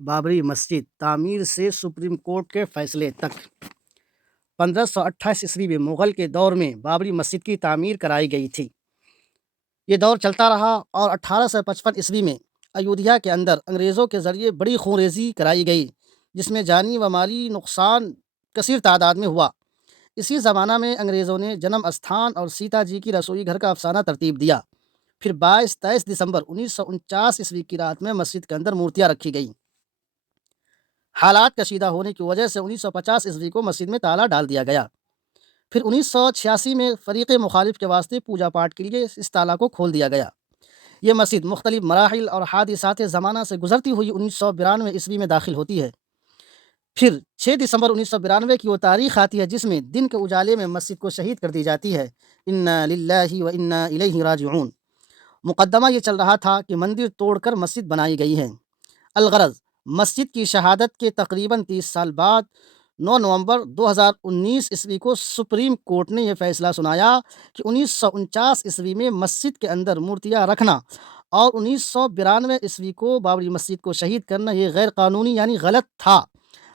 بابری مسجد تعمیر سے supreme court کے فیصلے تک 1528 عیسوی میں مغل کے دور میں بابری مسجد کی تعمیر کرائی گئی تھی۔ یہ دور چلتا رہا اور 1855 عیسوی میں ایودھیا کے اندر انگریزوں کے ذریعے بڑی خونریزی کرائی گئی، جس میں جانی و مالی نقصان کثیر تعداد میں ہوا۔ اسی زمانہ میں انگریزوں نے جنم استھان اور سیتا جی کی رسوئی گھر کا افسانہ ترتیب دیا۔ پھر 22-23 دسمبر 1949 عیسوی کی رات میں مسجد کے اندر مورتیاں رکھی گئیں۔ حالات کشیدہ ہونے کی وجہ سے 1950 عیسوی کو مسجد میں تالا ڈال دیا گیا۔ پھر 1986 میں فریق مخالف کے واسطے پوجا پاٹ کے لیے اس تالا کو کھول دیا گیا۔ یہ مسجد مختلف مراحل اور حادثات زمانہ سے گزرتی ہوئی 1992 عیسوی میں داخل ہوتی ہے۔ پھر 6 دسمبر 1992 کی وہ تاریخ آتی ہے جس میں دن کے اجالے میں مسجد کو شہید کر دی جاتی ہے۔ انا للہ و انا الیہ راجعون۔ مقدمہ یہ چل رہا تھا کہ مندر توڑ کر مسجد بنائی گئی ہے۔ الغرض مسجد کی شہادت کے تقریباً 30 سال بعد 9 نومبر 2019 عیسوی کو سپریم کورٹ نے یہ فیصلہ سنایا کہ 1949 عیسوی میں مسجد کے اندر مورتیاں رکھنا اور 1992 عیسوی کو بابری مسجد کو شہید کرنا یہ غیر قانونی یعنی غلط تھا۔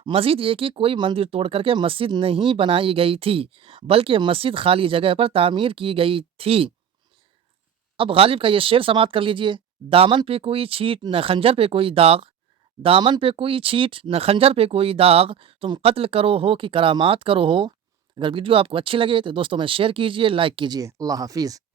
مزید یہ کہ کوئی مندر توڑ کر کے مسجد نہیں بنائی گئی تھی، بلکہ مسجد خالی جگہ پر تعمیر کی گئی تھی۔ اب غالب کا یہ شعر سماعت کر لیجئے۔ دامن پہ کوئی چھیٹ نہ خنجر پہ کوئی داغ، دامن پہ کوئی چھیٹ نہ خنجر پہ کوئی داغ، تم قتل کرو ہو کہ کرامات کرو ہو۔ اگر ویڈیو آپ کو اچھی لگے تو دوستوں میں شیئر کیجئے، لائک کیجئے۔ اللہ حافظ۔